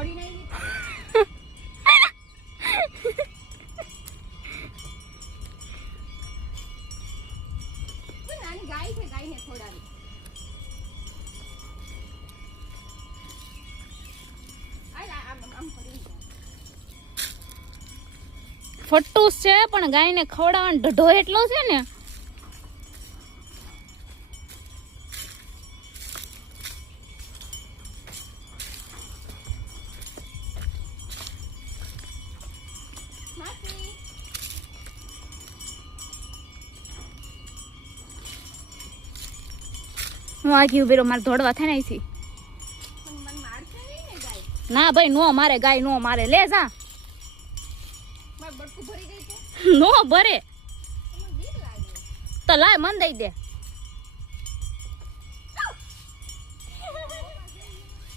ઘોડી નહીં નાની ગાય છે, ગાયને ખોડાવી. ફટ્ટુસ છે પણ ગાયને ખવડાવવાનો ઢઢો એટલો છે ને. હું આગી ઉભી રહું, મારે દોડવા થાય ને અહીંથી. ના ભાઈ નો મારે, ગાય નો મારે. લે જા. નો ભરે તો લાય મન દઈ દે.